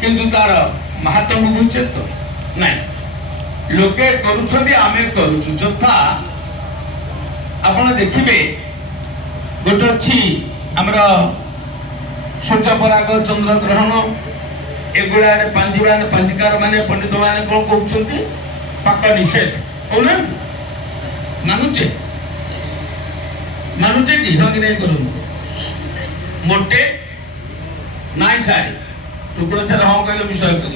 किंतु तार महात्म बुझे तो नाई लोके करुछथि आमे करूछु जथा आपण देखिबे गोटे अछि हमरा सूर्य पराग चंद्र ग्रहण एगुड़ा पंजिकार माने पंडित माने कौन कहते पाक निषेध कौन मानुचे मानुचे कि हाँ कि नहीं करूँ मोटे नाई सारी टुकड़ा सारा हाँ कहले विषय कर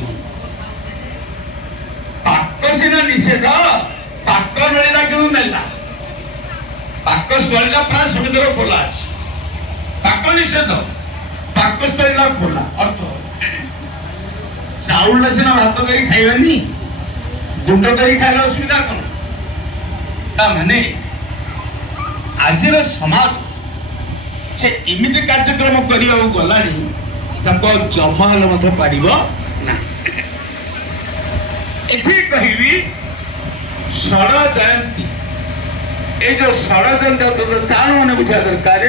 पाक सीना निषेध पाक मिलला क्यों मिलला पाक स्टोरीला प्राय समितिर खोला अछि पाक निषेध पाक स्टोरीला खोला अर्थ चाउल सीना भात करी खाइबानी गुंड करी खाइले असुविधा कौन ता माने आजिर समाज से इमिति कार्यक्रम करने गलानी जमा हेले मत पार ना एठी कहबी षड़ जयंती ये जो षड़यंत्र तो चाण मैंने बुझा दरकार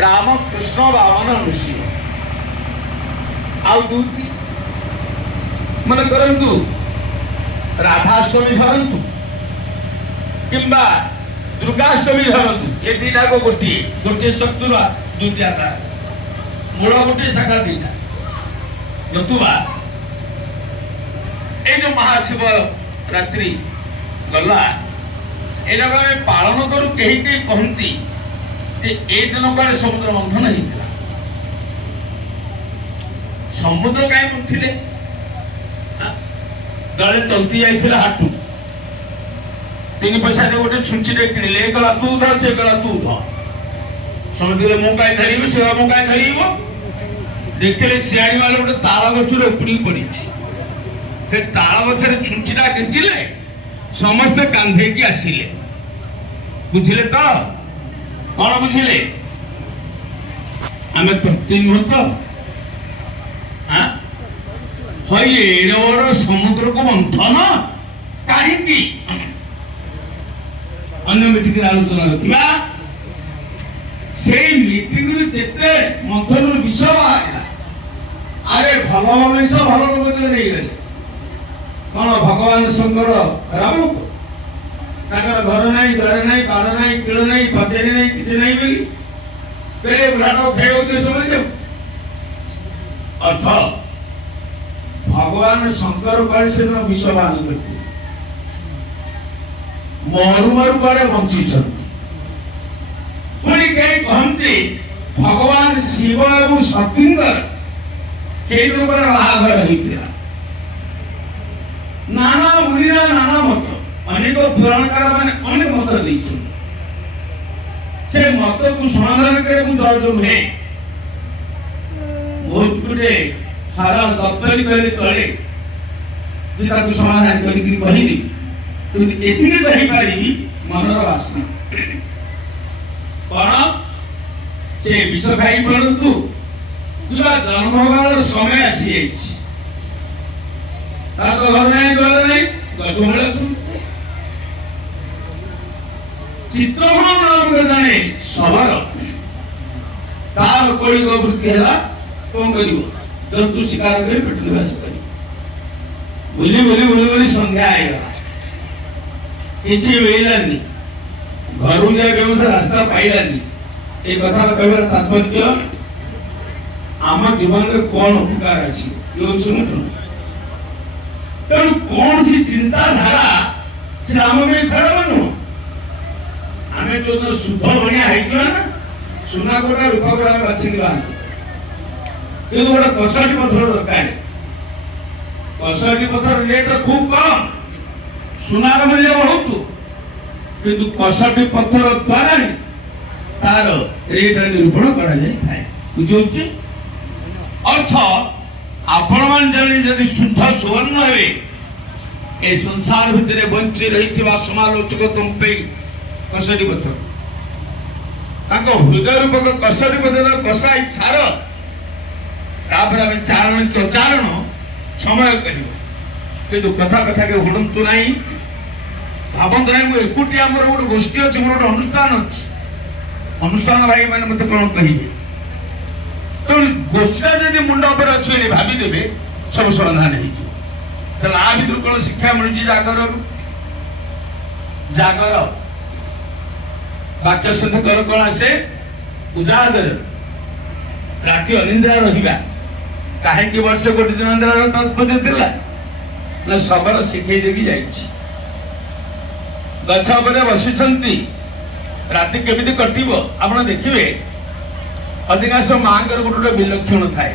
राम कृष्ण वामन ऋषि आउती मन करंतु राधाष्टमी धरंतु किंबा दुर्गाष्टमी धरंतु ये दीटा को गोटे गोटे शक्तिर दुईटा तार मूल गोटे शाखा दीटा नतुबा ये जो महाशिव रात्रि गला ये पालन करू कहीं कहीं कहती ए दिन कड़े समुद्र मंथन होता समुद्र कहीं उठिले दले चलती जाइए हाटू 3 पैसा गोटे छुंचीटे किणिले गला तू धर से गला तू धर समझे मु कहीं धरब से मु कहीं धरब देखिले सियाड़ी वाले गोटे ताल गचर उपड़ी पड़ी ताल गचर छुंचीटा गिंटिले समस्ते कांधे की आसिले बुझिले तो कौन बुझिले आम प्रति मुहूर्त समुद्र को मंथन कहीं अन्य मीटिंग आलोचना रखा से मीटिंग जिते मंथन विष बाहर अरे भल भल विष भल लोग नहीं गले कौन भगवान शंकर राम घर नहीं द्वार नहीं बाड़ नहीं किल नहीं पचारि नहीं किसी नहीं बोली पहले ब्राह्मण खाई समझ अर्थ भगवान शंकर कड़े से विषवान करते मरु मरु कड़े बंची पुणी कहीं कहते भगवान शिव और सतींगर से बाहाघर होता नाना मुनिना नाना मत अनेक पुराणकार माने अनेक मत देते से मत को समाधान करे जो है बहुत गुटे सारा दप्तरी कहले चले समाधान करी कहली तो एतिके कही पारी मनर वासना कौन से विष खाई पड़तु तुला जन्म होगार समय आसी घर नहीं द्वार नहीं गछ मूले चित्रभान नाम जड़े सबर तार कौलिक वृत्ति है कौन कर जंतु शिकार कर पेट निवास कर बुली बुली बुली बुली संध्या आएगा किसी मिलानी घर जाए रास्ता पाइलानी ये कथा कहबार तात्पर्य आम जीवन में कौन उपकार अच्छी शुणु तेणु कौन सी चिंताधारा से आम में खराब नुह आम जो शुद्ध बढ़िया है सुना कोटा रूपा कोटा बाछिक गोटे कसटी पथर दरकार कसटी पथर रेट खूब कम सुनार मूल्य बहुत किंतु कसटी पथर द्वारा तार रेट निरूपण करा जाए बुझे अर्थ आपण मान जदि शुद्ध सुवर्ण हे ए संसार भितर बंची रही समालोचक तुम पे कसटी पथर हृदय रूपक कसटी पथर कषाई सार तापर आम चारण कि अचारण समय कह किंतु कथा कथा के हुड़ंतु नहीं भावंत ना मुझे एकुटिया मोर गोटे गोष्ठी अच्छी मोर गोटे अनुष्ठान अच्छी अनुष्ठान भाई मैंने मत कौन कहे ତେଣୁ ଗୋଷ୍ଠୀଟା ଯଦି ମୁଣ୍ଡ ଉପରେ ଅଛି ବୋଲି ଭାବିଦେବେ ସବୁ ସମାଧାନ ହେଇଯିବ। ତାହେଲେ ଆ ଭିତରୁ କଣ ଶିକ୍ଷା ମିଳୁଛି ଜାଗରରୁ? ଜାଗର ବାକ୍ୟ ଶୁଦ୍ଧ କର କଣ ଆସେ? ଉଜାଗର, ରାତି ଅନିନ୍ଦ୍ରା ରହିବା। କାହିଁକି ବର୍ଷ ଗୋଟେ ଦିନ ଅନିନ୍ଦ୍ରାର ତାତ୍ପର୍ଯ୍ୟ ଥିଲା ନା ଶବର ଶିଖେଇ ଦେଇକି ଯାଇଛି। ଗଛ ଉପରେ ବସିଛନ୍ତି, ରାତି କେମିତି କଟିବ ଆପଣ ଦେଖିବେ। ଅଧିକାଂଶ ମାଙ୍କର ଗୋଟେ ଗୋଟେ ବିଲକ୍ଷଣ ଥାଏ।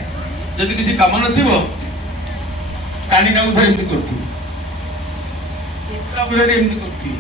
ଯଦି କିଛି କାମ ନଥିବ କାନିକାକୁ ଧରି ଏମିତି କରୁଥିବେ, ଏମିତି କରୁଥିବେ।